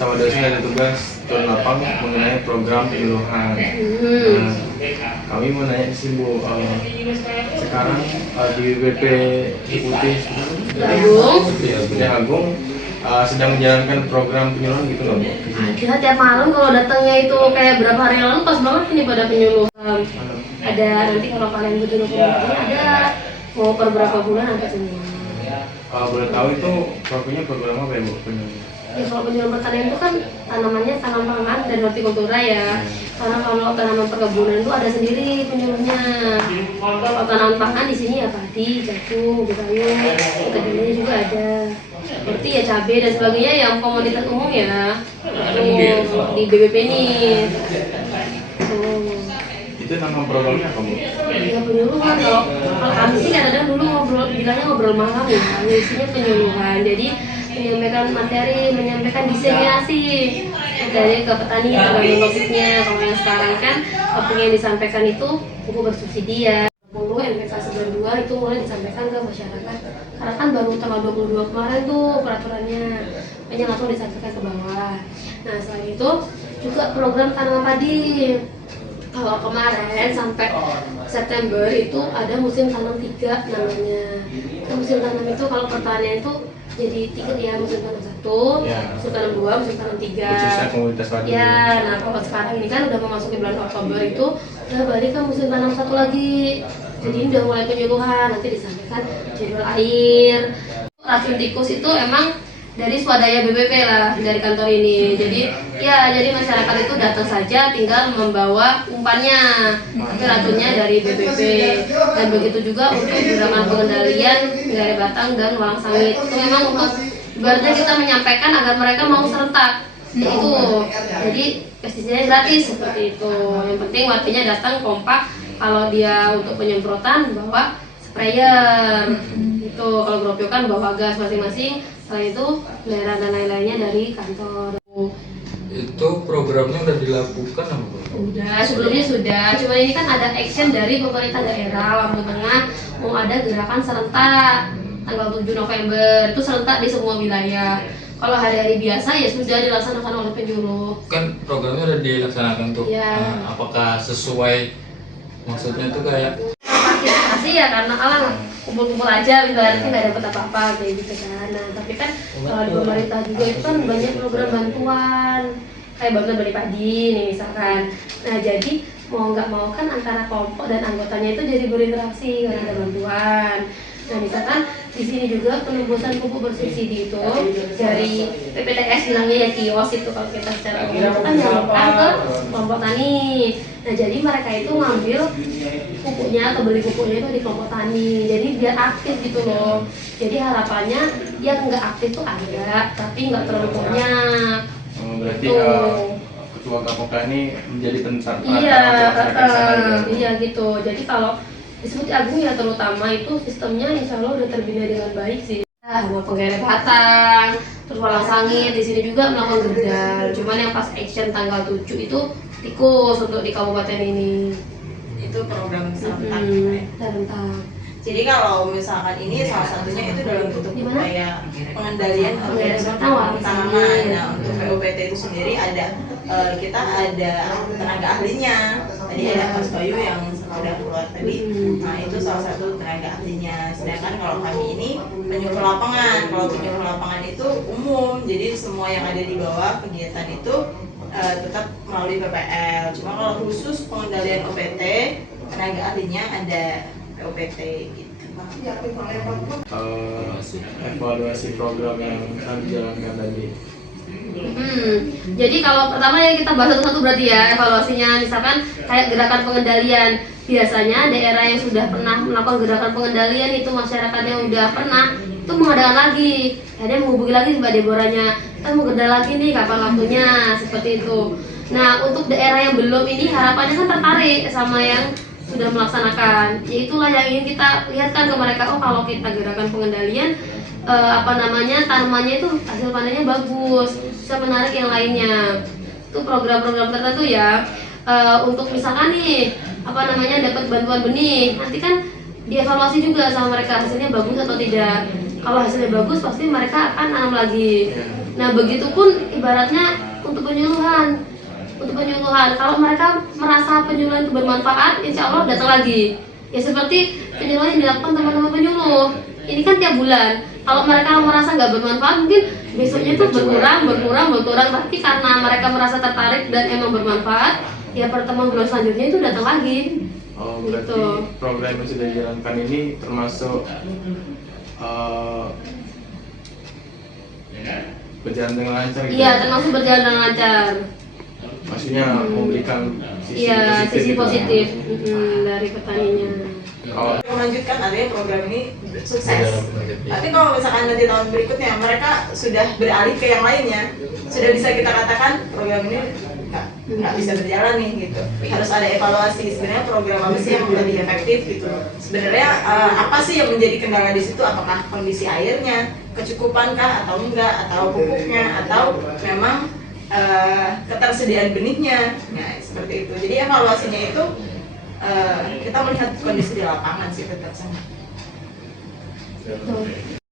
sama dosen ada tugas turun lapang mengenai program penyuluhan. Nah, kami mau nanya sih Bu, sekarang di BP Putih Agung sedang menjalankan program penyuluhan gitu loh Bu? Ada tiap malam kalau datangnya itu kayak berapa hari lalu pas banget ini pada penyuluhan. Ada nanti kalau kalian butuh dokumen ada mau per berapa bulan ada penyuluhan. Boleh tahu itu programnya program apa ya Bu? Ya kalau penyuluhan pertanian itu kan tanamannya tanam pangan dan hortikultura ya. Karena kalau tanaman perkebunan itu ada sendiri penyuluhnya. Kalau tanaman pangan di sini ya padi, jagung, ubi kayu, kedelai juga ada. Seperti ya cabai dan sebagainya yang komoditas umum ya. Di BBP ini. Itu nama programnya apa Bu? Ya penyuluhan. Kalau kami sih kadang-kadang dulu bilangnya ngobrol malam ya. Isinya penyuluhan. Jadi menyampaikan materi, menyampaikan diseminasi dari ke petani tergantung topiknya. Kalau yang sekarang kan topik yang disampaikan itu pupuk bersubsidi ya. NPK 92 itu mulai disampaikan ke masyarakat. Karena kan baru tanggal 22 kemarin tuh peraturannya, makanya langsung disampaikan ke bawah. Nah selain itu juga program tanaman padi. Kalau kemarin sampai September itu ada musim tanam 3 namanya. Musim tanam itu kalau pertanian itu jadi 3 ya, musim tanam 1, musim tanam 2, musim tanam 3. Khususnya komunitas padi. Ya, nah kalau sekarang ini kan udah memasuki bulan Oktober itu udah balik ke musim tanam 1 lagi. Jadi ini udah mulai penyuluhan, nanti disampaikan jadwal air. Racun tikus itu emang dari swadaya BBP lah, dari kantor ini. Jadi masyarakat itu datang saja tinggal membawa umpannya, tapi racunnya dari BBP. Dan begitu juga untuk gerakan pengendalian dari batang dan walang sangit. Itu memang untuk ibaratnya kita menyampaikan agar mereka mau serentak. Itu. Jadi pestisidnya gratis seperti itu. Yang penting wartinya datang kompak. Kalau dia untuk penyemprotan bawa sprayer. Itu kalau gerobokan bawa gas masing-masing. Selain itu bendera dan lain-lainnya dari kantor. Itu programnya udah dilakukan apa Bu? Udah, sebelumnya sudah. Cuma ini kan ada action dari pemerintah daerah Lampung Tengah mau ada gerakan serentak tanggal 7 November. Itu serentak di semua wilayah. Kalau hari-hari biasa ya sudah dilaksanakan oleh penyuluh. Kan programnya udah dilaksanakan tuh. Ya. Apakah sesuai maksudnya tuh kayak partisipasi ya karena kumpul-kumpul aja misalnya nggak dapat apa-apa kayak gitu kan. Nah tapi kan kalau di pemerintah juga itu kan banyak program bantuan kayak bantuan beli padi nih misalkan. Nah jadi mau nggak mau kan antara kelompok dan anggotanya itu jadi berinteraksi karena ada bantuan. Nah misalkan di sini juga penembusan pupuk bersubsidi itu dari PPTS bilangnya ya kios itu kalau kita secara umum kan nyalurkan ke kelompok tani. Nah jadi mereka itu ngambil pupuknya atau beli pupuknya itu di kelompok tani. Jadi biar aktif gitu loh. Jadi harapannya yang nggak aktif tuh ada, tapi nggak terlalu banyak. Berarti ketua KPK ini menjadi iya gitu. Jadi kalau disebut Agung ya terutama itu sistemnya insya Allah udah terbina dengan baik sih. Mau penggeret batang, terus walang sangit di sini juga melakukan gerdal. Cuman yang pas action tanggal 7 itu tikus untuk di kabupaten ini. Itu program serentak. Serentak. Jadi kalau misalkan ini salah satunya itu dalam bentuk upaya pengendalian organisme tanaman. Nah untuk POPT itu sendiri kita ada tenaga ahlinya. Tadi ada Mas Bayu yang sudah keluar tadi. Nah itu salah satu tenaga ahlinya. Sedangkan kalau kami ini penyuluh lapangan. Kalau penyuluh lapangan itu umum. Jadi semua yang ada di bawah kegiatan itu tetap melalui PPL. Cuma kalau khusus pengendalian OPT, tenaga ahlinya ada POPT gitu. Evaluasi program yang akan dijalankan tadi. Jadi kalau pertama yang kita bahas satu-satu berarti ya evaluasinya, misalkan kayak gerakan pengendalian. Biasanya daerah yang sudah pernah melakukan gerakan pengendalian itu masyarakatnya udah pernah itu mengadakan lagi. Ada menghubungi lagi Mbak Deborahnya, kita mau gerdal lagi nih kapan waktunya seperti itu. Nah untuk daerah yang belum ini harapannya kan tertarik sama yang sudah melaksanakan. Ya itulah yang ingin kita lihatkan ke mereka. Oh kalau kita gerakan pengendalian tanamannya itu hasil panennya bagus, bisa menarik yang lainnya. Itu program-program tertentu ya. Untuk misalkan nih dapat bantuan benih, nanti kan dievaluasi juga sama mereka hasilnya bagus atau tidak. Kalau hasilnya bagus pasti mereka akan tanam lagi. Nah begitupun ibaratnya untuk penyuluhan. Untuk penyuluhan, kalau mereka merasa penyuluhan itu bermanfaat, insya Allah datang lagi. Ya seperti penyuluhan yang dilakukan teman-teman penyuluh. Ini kan tiap bulan. Kalau mereka merasa nggak bermanfaat, mungkin besoknya itu berkurang. Tapi karena mereka merasa tertarik dan emang bermanfaat, ya pertemuan bulan selanjutnya itu datang lagi. Oh, berarti Gitu. program yang sudah dijalankan ini termasuk berjalan dengan lancar gitu? Iya, termasuk berjalan dengan lancar. Maksudnya memberikan sisi Iya, positif sisi gitu kan? positif dari petaninya. Kalau Melanjutkan adanya program ini sukses. Tapi kalau misalkan nanti tahun berikutnya mereka sudah beralih ke yang lainnya, sudah bisa kita katakan program ini nggak bisa berjalan nih gitu. Harus ada evaluasi sebenarnya program apa sih yang lebih efektif gitu. Sebenarnya apa sih yang menjadi kendala di situ? Apakah kondisi airnya, kecukupan kah atau enggak, atau pupuknya, atau memang ketersediaan benihnya, nah seperti itu. Jadi evaluasinya itu kita melihat kondisi di lapangan sih tetap sama. Tuh.